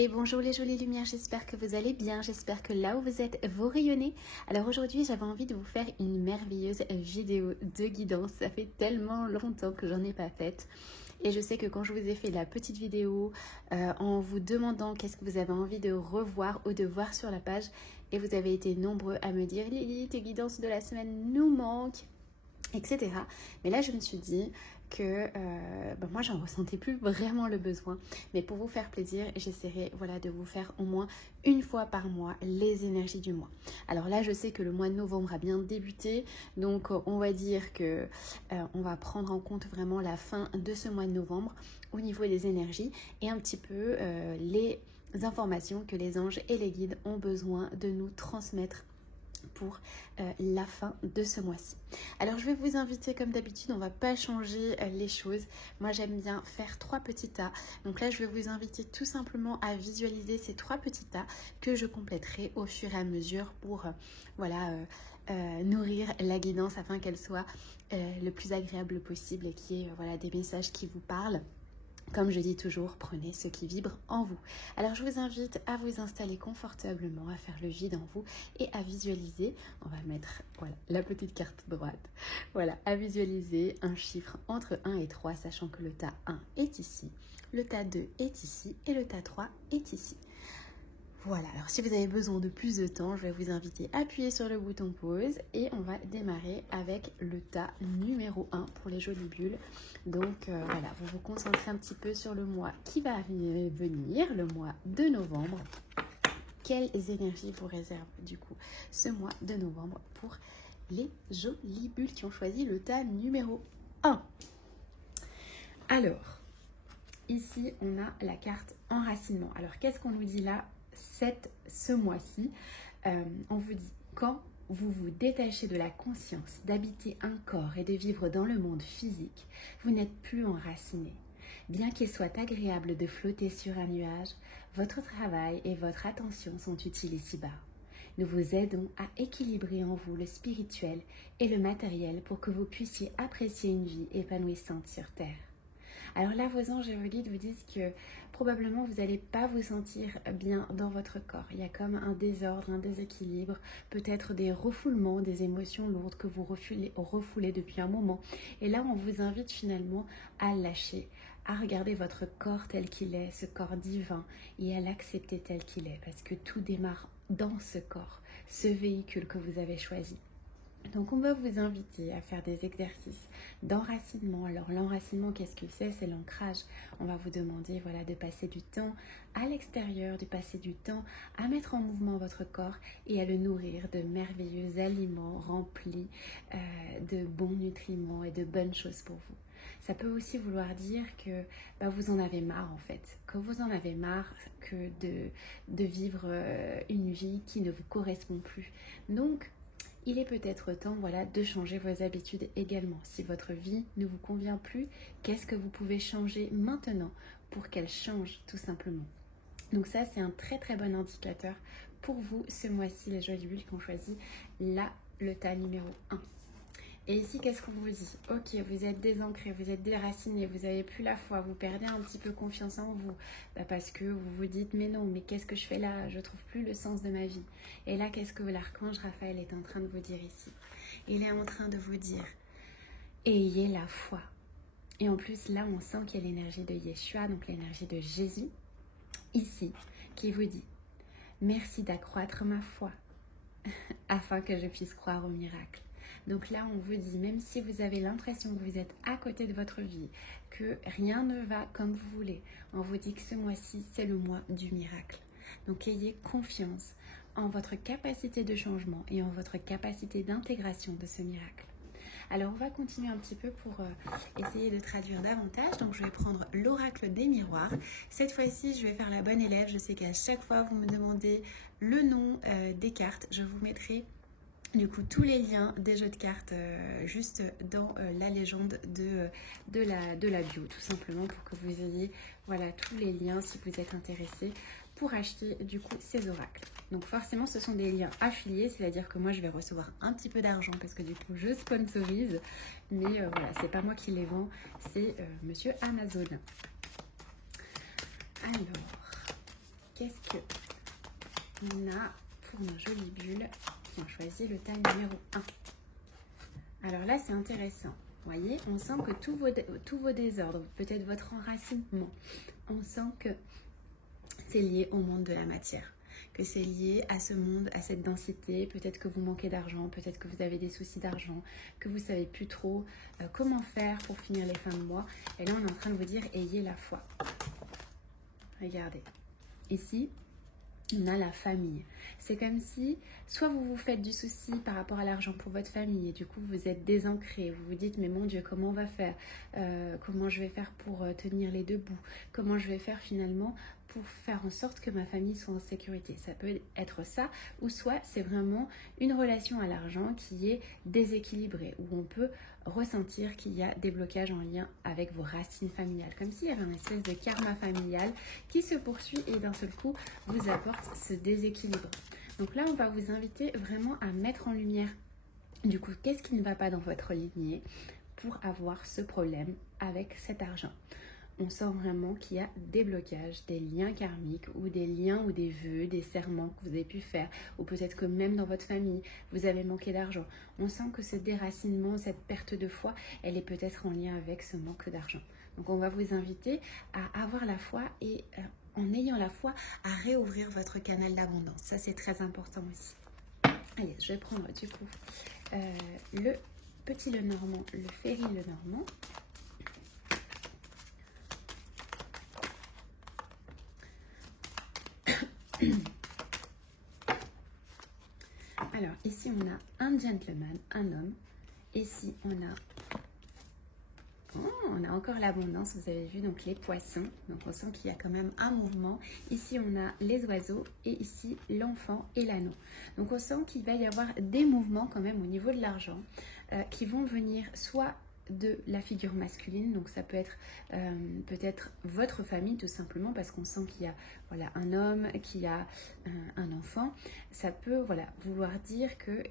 Et bonjour les jolies lumières, j'espère que vous allez bien, j'espère que là où vous êtes, vous rayonnez. Alors aujourd'hui, j'avais envie de vous faire une merveilleuse vidéo de guidance. Ça fait tellement longtemps que j'en ai pas faite. Et je sais que quand je vous ai fait la petite vidéo en vous demandant qu'est-ce que vous avez envie de revoir ou de voir sur la page, et vous avez été nombreux à me dire « Lily, tes guidances de la semaine nous manquent », etc. Mais là, je me suis dit que moi, j'en ressentais plus vraiment le besoin. Mais pour vous faire plaisir, j'essaierai de vous faire au moins une fois par mois les énergies du mois. Alors là, je sais que le mois de novembre a bien débuté. Donc, on va dire que on va prendre en compte vraiment la fin de ce mois de novembre au niveau des énergies et un petit peu les informations que les anges et les guides ont besoin de nous transmettre pour la fin de ce mois-ci. Alors je vais vous inviter comme d'habitude, on ne va pas changer les choses. Moi j'aime bien faire 3 petits tas. Donc là je vais vous inviter tout simplement à visualiser ces 3 petits tas que je compléterai au fur et à mesure pour nourrir la guidance afin qu'elle soit le plus agréable possible et qu'il y ait des messages qui vous parlent. Comme je dis toujours, prenez ce qui vibre en vous. Alors je vous invite à vous installer confortablement, à faire le vide en vous et à visualiser, on va mettre la petite carte droite, à visualiser un chiffre entre 1 et 3, sachant que le tas 1 est ici, le tas 2 est ici et le tas 3 est ici. Voilà, alors si vous avez besoin de plus de temps, je vais vous inviter à appuyer sur le bouton pause et on va démarrer avec le tas numéro 1 pour les jolies bulles. Donc vous vous concentrez un petit peu sur le mois qui va venir, le mois de novembre. Quelles énergies vous réserve du coup ce mois de novembre pour les jolies bulles qui ont choisi le tas numéro 1. Alors, ici on a la carte enracinement. Alors qu'est-ce qu'on nous dit là? Ce mois-ci, on vous dit quand vous vous détachez de la conscience d'habiter un corps et de vivre dans le monde physique, vous n'êtes plus enraciné. Bien qu'il soit agréable de flotter sur un nuage, votre travail et votre attention sont utiles ici-bas. Nous vous aidons à équilibrer en vous le spirituel et le matériel pour que vous puissiez apprécier une vie épanouissante sur Terre. Alors là, vos anges et vos guides vous disent que probablement vous n'allez pas vous sentir bien dans votre corps. Il y a comme un désordre, un déséquilibre, peut-être des refoulements, des émotions lourdes que vous refoulez depuis un moment. Et là, on vous invite finalement à lâcher, à regarder votre corps tel qu'il est, ce corps divin, et à l'accepter tel qu'il est, parce que tout démarre dans ce corps, ce véhicule que vous avez choisi. Donc on va vous inviter à faire des exercices d'enracinement. Alors l'enracinement, qu'est-ce que c'est? C'est l'ancrage. On va vous demander de passer du temps à l'extérieur, de passer du temps à mettre en mouvement votre corps et à le nourrir de merveilleux aliments remplis de bons nutriments et de bonnes choses pour vous. Ça peut aussi vouloir dire que vous en avez marre en fait, que vous en avez marre de vivre une vie qui ne vous correspond plus. Donc, il est peut-être temps de changer vos habitudes également. Si votre vie ne vous convient plus, qu'est-ce que vous pouvez changer maintenant pour qu'elle change tout simplement? Donc ça, c'est un très très bon indicateur pour vous ce mois-ci, les jolies bulles qui ont choisi le tas numéro 1. Et ici, qu'est-ce qu'on vous dit? Ok, vous êtes désancré, vous êtes déraciné, vous n'avez plus la foi, vous perdez un petit peu confiance en vous. Parce que vous vous dites, mais non, mais qu'est-ce que je fais là? Je ne trouve plus le sens de ma vie. Et là, qu'est-ce que l'archange Raphaël est en train de vous dire ici? Il est en train de vous dire, ayez la foi. Et en plus, là, on sent qu'il y a l'énergie de Yeshua, donc l'énergie de Jésus, ici, qui vous dit, merci d'accroître ma foi, afin que je puisse croire au miracle. Donc là, on vous dit, même si vous avez l'impression que vous êtes à côté de votre vie, que rien ne va comme vous voulez, on vous dit que ce mois-ci, c'est le mois du miracle. Donc ayez confiance en votre capacité de changement et en votre capacité d'intégration de ce miracle. Alors, on va continuer un petit peu pour essayer de traduire davantage. Donc, je vais prendre l'oracle des miroirs. Cette fois-ci, je vais faire la bonne élève. Je sais qu'à chaque fois, vous me demandez le nom des cartes. Je vous mettrai du coup tous les liens des jeux de cartes juste dans la légende de la bio, tout simplement pour que vous ayez tous les liens si vous êtes intéressé pour acheter du coup ces oracles. Donc forcément ce sont des liens affiliés, c'est-à-dire que moi je vais recevoir un petit peu d'argent parce que du coup je sponsorise, mais c'est pas moi qui les vends, c'est monsieur Amazon. Alors, qu'est-ce que on a pour nos jolies bulles qui ont choisi le taille numéro 1. Alors là, c'est intéressant. Vous voyez, on sent que tous vos désordres, peut-être votre enracinement, on sent que c'est lié au monde de la matière, que c'est lié à ce monde, à cette densité. Peut-être que vous manquez d'argent, peut-être que vous avez des soucis d'argent, que vous ne savez plus trop comment faire pour finir les fins de mois. Et là, on est en train de vous dire, ayez la foi. Regardez, ici, on a la famille. C'est comme si, soit vous vous faites du souci par rapport à l'argent pour votre famille et du coup vous êtes désancré, vous vous dites mais mon Dieu comment on va faire, comment je vais faire pour tenir les deux bouts, comment je vais faire finalement pour faire en sorte que ma famille soit en sécurité. Ça peut être ça, ou soit c'est vraiment une relation à l'argent qui est déséquilibrée, où on peut ressentir qu'il y a des blocages en lien avec vos racines familiales, comme s'il y avait une espèce de karma familial qui se poursuit et d'un seul coup vous apporte ce déséquilibre. Donc là, on va vous inviter vraiment à mettre en lumière du coup qu'est-ce qui ne va pas dans votre lignée pour avoir ce problème avec cet argent. On sent vraiment qu'il y a des blocages, des liens karmiques ou des liens ou des vœux, des serments que vous avez pu faire, ou peut-être que même dans votre famille, vous avez manqué d'argent. On sent que ce déracinement, cette perte de foi, elle est peut-être en lien avec ce manque d'argent. Donc on va vous inviter à avoir la foi et en ayant la foi, à réouvrir votre canal d'abondance. Ça, c'est très important aussi. Allez, je vais prendre du coup le petit Lenormand, le Ferry Lenormand. Alors, ici, on a un gentleman, un homme. Ici, on a encore l'abondance, vous avez vu, donc les poissons. Donc, on sent qu'il y a quand même un mouvement. Ici, on a les oiseaux et ici, l'enfant et l'anneau. Donc, on sent qu'il va y avoir des mouvements quand même au niveau de l'argent qui vont venir soit de la figure masculine, donc ça peut être peut-être votre famille tout simplement parce qu'on sent qu'il y a voilà, un homme, qu'il y a un enfant. Ça peut voilà, vouloir dire que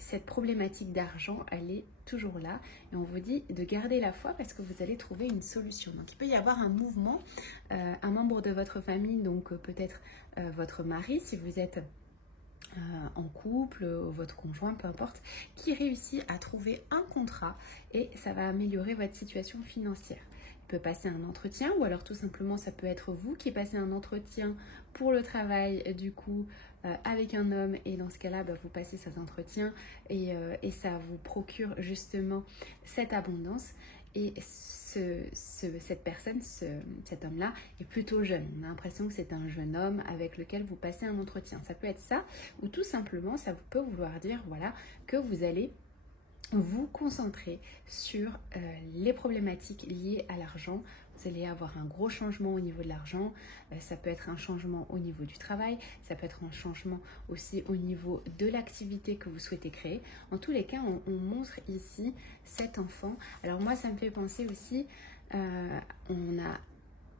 cette problématique d'argent, elle est toujours là et on vous dit de garder la foi parce que vous allez trouver une solution. Donc il peut y avoir un mouvement, un membre de votre famille, donc peut-être votre mari si vous êtes en couple, votre conjoint, peu importe, qui réussit à trouver un contrat et ça va améliorer votre situation financière. Il peut passer un entretien ou alors tout simplement ça peut être vous qui passez un entretien pour le travail du coup avec un homme et dans ce cas-là vous passez cet entretien et ça vous procure justement cette abondance. Et cette personne, cet homme-là est plutôt jeune. On a l'impression que c'est un jeune homme avec lequel vous passez un entretien. Ça peut être ça, ou tout simplement, ça peut vouloir dire voilà, que vous allez vous concentrer sur les problématiques liées à l'argent. Vous allez avoir un gros changement au niveau de l'argent. Ça peut être un changement au niveau du travail. Ça peut être un changement aussi au niveau de l'activité que vous souhaitez créer. En tous les cas, on montre ici cet enfant. Alors moi, ça me fait penser aussi, on a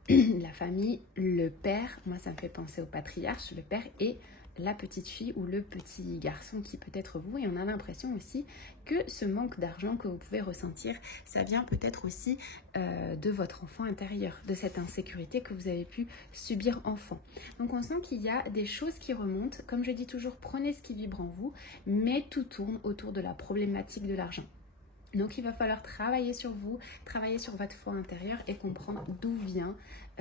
la famille, le père. Moi, ça me fait penser au patriarche, le père et la petite fille ou le petit garçon qui peut être vous. Et on a l'impression aussi que ce manque d'argent que vous pouvez ressentir, ça vient peut-être aussi de votre enfant intérieur, de cette insécurité que vous avez pu subir enfant. Donc on sent qu'il y a des choses qui remontent. Comme je dis toujours, prenez ce qui vibre en vous, mais tout tourne autour de la problématique de l'argent. Donc il va falloir travailler sur vous, travailler sur votre foi intérieure et comprendre d'où vient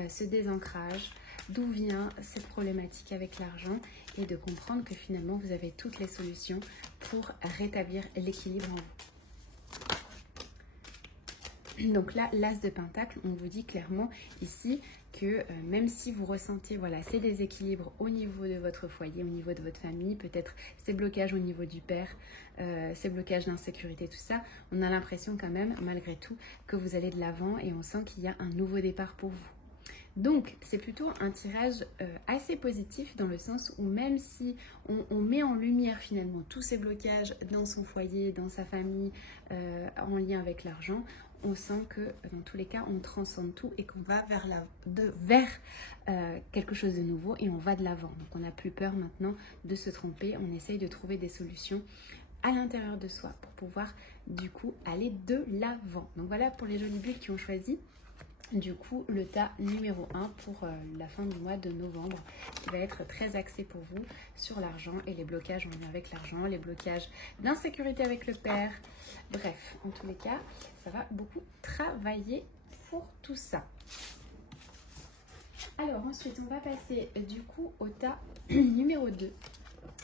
ce désancrage, d'où vient cette problématique avec l'argent et de comprendre que finalement vous avez toutes les solutions pour rétablir l'équilibre en vous. Donc là, l'as de pentacle, on vous dit clairement ici que même si vous ressentez voilà, ces déséquilibres au niveau de votre foyer, au niveau de votre famille, peut-être ces blocages au niveau du père, ces blocages d'insécurité, tout ça, on a l'impression quand même, malgré tout, que vous allez de l'avant et on sent qu'il y a un nouveau départ pour vous. Donc, c'est plutôt un tirage assez positif dans le sens où même si on met en lumière finalement tous ces blocages dans son foyer, dans sa famille, en lien avec l'argent, on sent que dans tous les cas, on transcende tout et qu'on va vers quelque chose de nouveau et on va de l'avant. Donc, on n'a plus peur maintenant de se tromper. On essaye de trouver des solutions à l'intérieur de soi pour pouvoir du coup aller de l'avant. Donc, voilà pour les jolies bulles qui ont choisi du coup le tas numéro 1 pour la fin du mois de novembre, qui va être très axé pour vous sur l'argent et les blocages en lien avec l'argent, les blocages d'insécurité avec le père. Bref, en tous les cas, ça va beaucoup travailler pour tout ça. Alors ensuite, on va passer du coup au tas numéro 2.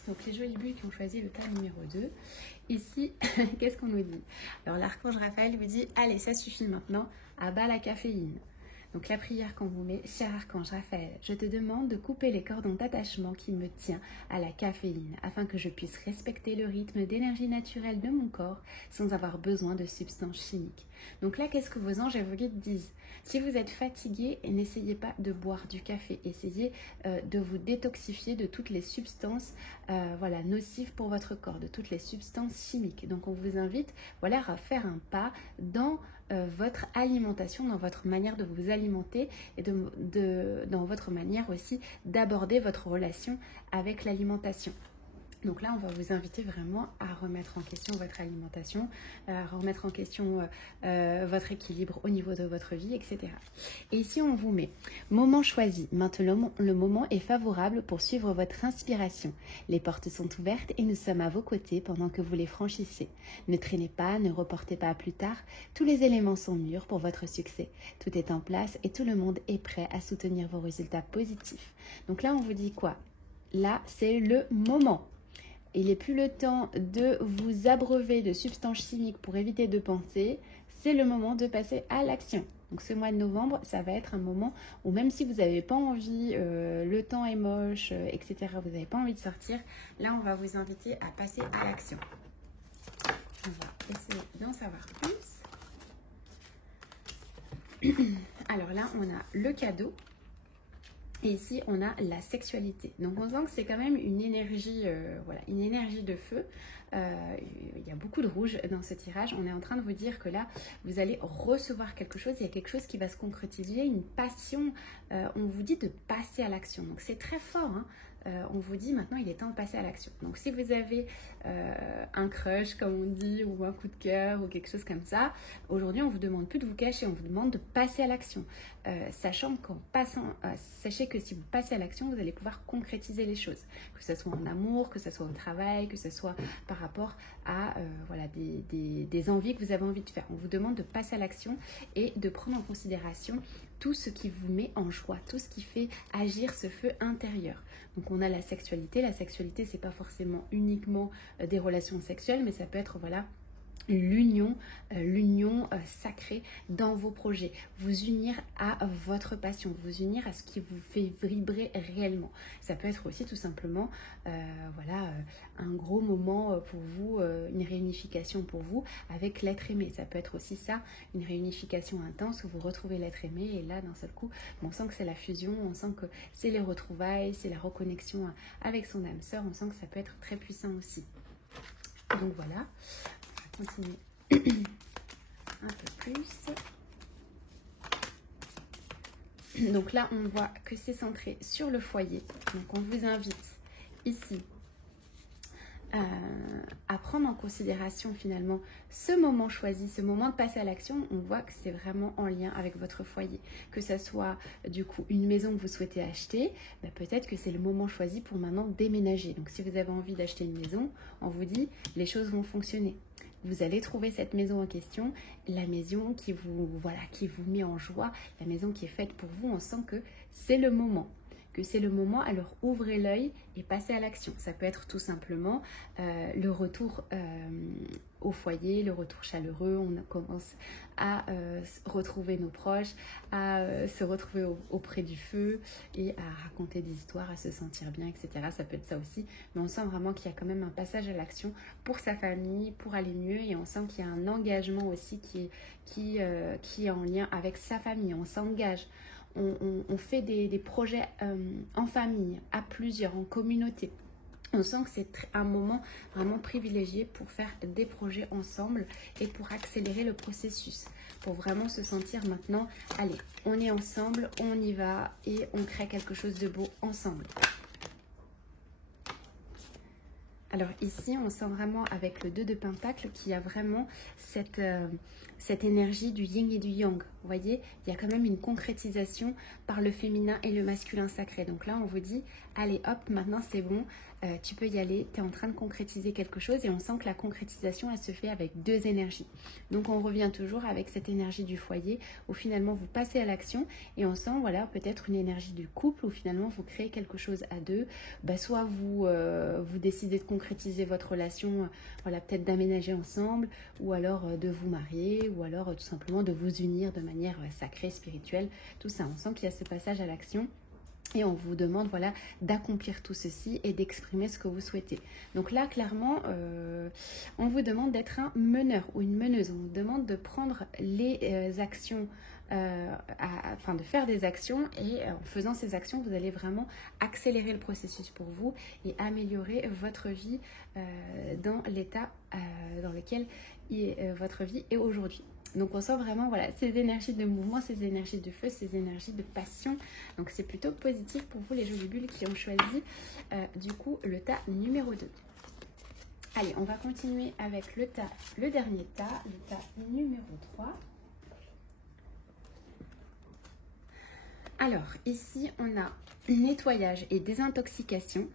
Donc les jolies bulles qui ont choisi le tas numéro 2. Ici, qu'est-ce qu'on nous dit? Alors l'archange Raphaël vous dit, allez, ça suffit maintenant, à bas la caféine. Donc la prière qu'on vous met, cher archange Raphaël, je te demande de couper les cordons d'attachement qui me tient à la caféine, afin que je puisse respecter le rythme d'énergie naturelle de mon corps sans avoir besoin de substances chimiques. Donc là, qu'est-ce que vos anges et vos guides disent? Si vous êtes fatigué, n'essayez pas de boire du café, essayez de vous détoxifier de toutes les substances voilà, nocives pour votre corps, de toutes les substances chimiques. Donc on vous invite voilà, à faire un pas dans votre alimentation, dans votre manière de vous alimenter et dans votre manière aussi d'aborder votre relation avec l'alimentation. Donc là, on va vous inviter vraiment à remettre en question votre alimentation, à remettre en question votre équilibre au niveau de votre vie, etc. Et ici, on vous met moment choisi. Maintenant, le moment est favorable pour suivre votre inspiration. Les portes sont ouvertes et nous sommes à vos côtés pendant que vous les franchissez. Ne traînez pas, ne reportez pas à plus tard. Tous les éléments sont mûrs pour votre succès. Tout est en place et tout le monde est prêt à soutenir vos résultats positifs. Donc là, on vous dit quoi? Là, c'est le moment. Il n'est plus le temps de vous abreuver de substances chimiques pour éviter de penser. C'est le moment de passer à l'action. Donc ce mois de novembre, ça va être un moment où même si vous n'avez pas envie, le temps est moche, etc., vous n'avez pas envie de sortir, là on va vous inviter à passer à l'action. On va essayer d'en savoir plus. Alors là, on a le cadeau. Et ici, on a la sexualité. Donc, on sent que c'est quand même une énergie, voilà, une énergie de feu. Il y a beaucoup de rouge dans ce tirage. On est en train de vous dire que là, vous allez recevoir quelque chose. Il y a quelque chose qui va se concrétiser, une passion. On vous dit de passer à l'action. Donc, c'est très fort, hein. On vous dit maintenant il est temps de passer à l'action. Donc si vous avez un crush comme on dit ou un coup de cœur ou quelque chose comme ça, aujourd'hui on vous demande plus de vous cacher, on vous demande de passer à l'action. Sachant qu'en passant, sachez que si vous passez à l'action, vous allez pouvoir concrétiser les choses. Que ce soit en amour, que ce soit au travail, que ce soit par rapport à voilà, des envies que vous avez envie de faire. On vous demande de passer à l'action et de prendre en considération tout ce qui vous met en joie, tout ce qui fait agir ce feu intérieur. Donc on a la sexualité. La sexualité, c'est pas forcément uniquement des relations sexuelles, mais ça peut être voilà l'union sacrée dans vos projets, vous unir à votre passion, vous unir à ce qui vous fait vibrer réellement. Ça peut être aussi tout simplement voilà, un gros moment pour vous, une réunification pour vous avec l'être aimé. Ça peut être aussi ça, une réunification intense où vous retrouvez l'être aimé et là d'un seul coup, on sent que c'est la fusion, on sent que c'est les retrouvailles, c'est la reconnexion avec son âme sœur, on sent que ça peut être très puissant aussi. Donc voilà. Continuer un peu plus. Donc là, on voit que c'est centré sur le foyer. Donc on vous invite ici à prendre en considération finalement ce moment choisi, ce moment de passer à l'action. On voit que c'est vraiment en lien avec votre foyer. Que ça soit du coup une maison que vous souhaitez acheter, peut-être que c'est le moment choisi pour maintenant déménager. Donc si vous avez envie d'acheter une maison, on vous dit les choses vont fonctionner. Vous allez trouver cette maison en question, la maison qui vous, voilà, qui vous met en joie, la maison qui est faite pour vous. On sent que c'est le moment. Que c'est le moment, alors ouvrez l'œil et passez à l'action. Ça peut être tout simplement le retour au foyer, le retour chaleureux. On commence à retrouver nos proches, à se retrouver auprès du feu et à raconter des histoires, à se sentir bien, etc. Ça peut être ça aussi. Mais on sent vraiment qu'il y a quand même un passage à l'action pour sa famille, pour aller mieux. Et on sent qu'il y a un engagement aussi qui est en lien avec sa famille. On s'engage. On fait des projets en famille, à plusieurs, en communauté. On sent que c'est un moment vraiment privilégié pour faire des projets ensemble et pour accélérer le processus. Pour vraiment se sentir maintenant, allez, on est ensemble, on y va et on crée quelque chose de beau ensemble. Alors ici, on sent vraiment avec le 2 de Pentacle qu'il y a vraiment cette énergie du yin et du yang. Vous voyez, il y a quand même une concrétisation par le féminin et le masculin sacré. Donc là, on vous dit, allez hop, maintenant c'est bon, tu peux y aller, tu es en train de concrétiser quelque chose et on sent que la concrétisation, elle se fait avec deux énergies. Donc on revient toujours avec cette énergie du foyer où finalement vous passez à l'action et on sent, voilà, peut-être une énergie du couple où finalement vous créez quelque chose à deux. Soit vous décidez de concrétiser votre relation, voilà, peut-être d'aménager ensemble ou alors de vous marier ou alors tout simplement de vous unir de manière sacrée, spirituelle, tout ça. On sent qu'il y a ce passage à l'action. Et on vous demande, voilà, d'accomplir tout ceci et d'exprimer ce que vous souhaitez. Donc là, clairement, on vous demande d'être un meneur ou une meneuse. On vous demande de prendre les actions, de faire des actions. Et en faisant ces actions, vous allez vraiment accélérer le processus pour vous et améliorer votre vie dans l'état dans lequel votre vie est aujourd'hui. Donc on sent vraiment, voilà, ces énergies de mouvement, ces énergies de feu, ces énergies de passion. Donc c'est plutôt positif pour vous les jolies bulles qui ont choisi du coup le tas numéro 2. Allez, on va continuer avec le dernier tas, le tas numéro 3. Alors ici on a nettoyage et désintoxication.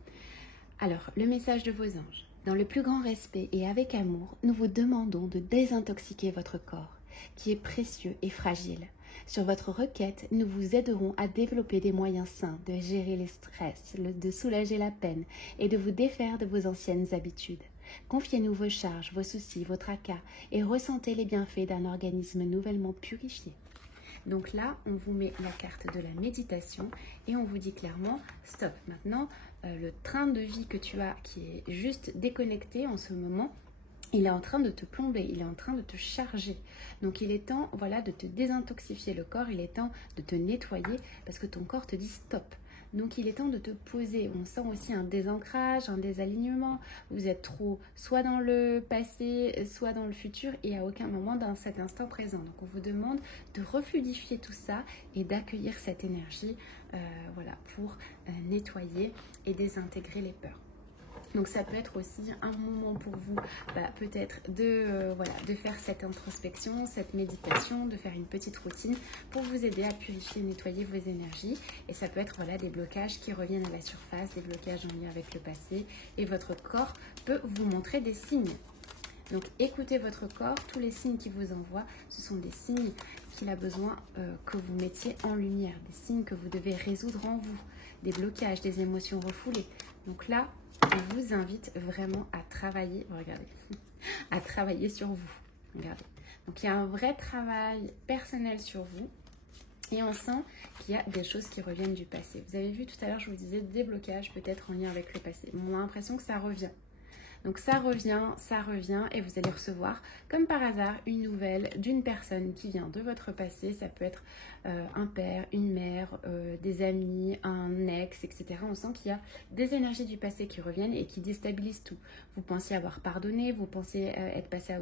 Alors le message de vos anges. Dans le plus grand respect et avec amour, nous vous demandons de désintoxiquer votre corps, qui est précieux et fragile. Sur votre requête, nous vous aiderons à développer des moyens sains de gérer les stress, de soulager la peine et de vous défaire de vos anciennes habitudes. Confiez-nous vos charges, vos soucis, vos tracas et ressentez les bienfaits d'un organisme nouvellement purifié. Donc là, on vous met la carte de la méditation et on vous dit clairement, stop, maintenant, le train de vie que tu as qui est juste déconnecté en ce moment, il est en train de te plomber, il est en train de te charger. Donc il est temps, voilà, de te désintoxifier le corps, il est temps de te nettoyer parce que ton corps te dit stop. Donc il est temps de te poser. On sent aussi un désancrage, un désalignement. Vous êtes trop soit dans le passé, soit dans le futur et à aucun moment dans cet instant présent. Donc on vous demande de refluidifier tout ça et d'accueillir cette énergie voilà, pour nettoyer et désintégrer les peurs. Donc ça peut être aussi un moment pour vous peut-être de faire cette introspection, cette méditation, de faire une petite routine pour vous aider à purifier, nettoyer vos énergies. Et ça peut être voilà, des blocages qui reviennent à la surface, des blocages en lien avec le passé. Et votre corps peut vous montrer des signes. Donc écoutez votre corps, tous les signes qu'il vous envoie, ce sont des signes qu'il a besoin que vous mettiez en lumière, des signes que vous devez résoudre en vous, des blocages, des émotions refoulées. Donc là, je vous invite vraiment à travailler, regardez, à travailler sur vous. Regardez. Donc il y a un vrai travail personnel sur vous et on sent qu'il y a des choses qui reviennent du passé. Vous avez vu tout à l'heure, je vous disais des blocages peut-être en lien avec le passé. On a l'impression que ça revient. Donc ça revient et vous allez recevoir comme par hasard une nouvelle d'une personne qui vient de votre passé. Ça peut être un père, une mère, des amis, un ex, etc. On sent qu'il y a des énergies du passé qui reviennent et qui déstabilisent tout. Vous pensiez avoir pardonné, vous pensiez être passé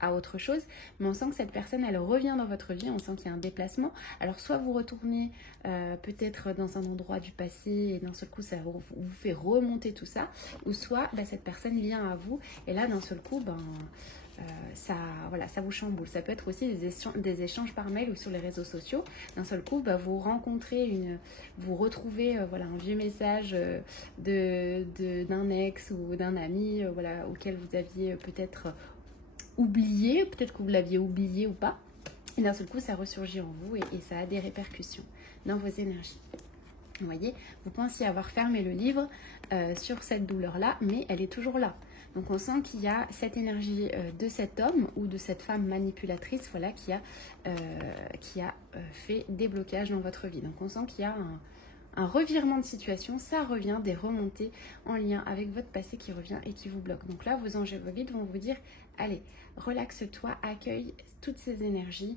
à autre chose, mais on sent que cette personne, elle revient dans votre vie. On sent qu'il y a un déplacement. Alors soit vous retournez peut-être dans un endroit du passé et d'un seul coup, ça vous fait remonter tout ça, ou soit cette personne vient à vous et là d'un seul coup ça vous chamboule. Ça peut être aussi des échanges par mail ou sur les réseaux sociaux. D'un seul coup vous rencontrez vous retrouvez un vieux message d'un ex ou d'un ami auquel vous aviez peut-être oublié, peut-être que vous l'aviez oublié ou pas, et d'un seul coup ça ressurgit en vous et ça a des répercussions dans vos énergies. Vous voyez, vous pensiez avoir fermé le livre sur cette douleur-là, mais elle est toujours là. Donc on sent qu'il y a cette énergie de cet homme ou de cette femme manipulatrice qui a fait des blocages dans votre vie. Donc on sent qu'il y a un revirement de situation, ça revient, des remontées en lien avec votre passé qui revient et qui vous bloque. Donc là, vos anges et vos guides vont vous dire, allez, relaxe-toi, accueille toutes ces énergies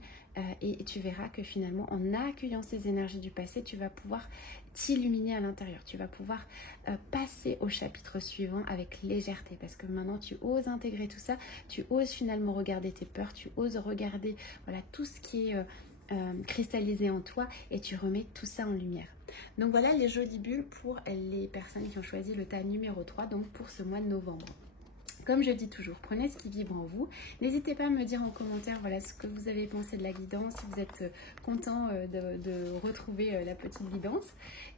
et tu verras que finalement, en accueillant ces énergies du passé, tu vas pouvoir t'illuminer à l'intérieur. Tu vas pouvoir passer au chapitre suivant avec légèreté parce que maintenant, tu oses intégrer tout ça, tu oses finalement regarder tes peurs, tu oses regarder tout ce qui est cristallisé en toi et tu remets tout ça en lumière. Donc voilà les jolies bulles pour les personnes qui ont choisi le tas numéro 3, donc pour ce mois de novembre. Comme je dis toujours, prenez ce qui vibre en vous. N'hésitez pas à me dire en commentaire voilà, ce que vous avez pensé de la guidance, si vous êtes content de retrouver la petite guidance.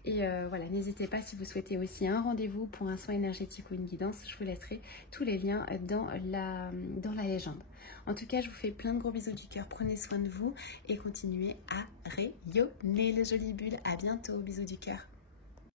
Et voilà, n'hésitez pas si vous souhaitez aussi un rendez-vous pour un soin énergétique ou une guidance. Je vous laisserai tous les liens dans la légende. En tout cas, je vous fais plein de gros bisous du cœur. Prenez soin de vous et continuez à rayonner les jolies bulles. À bientôt, bisous du cœur.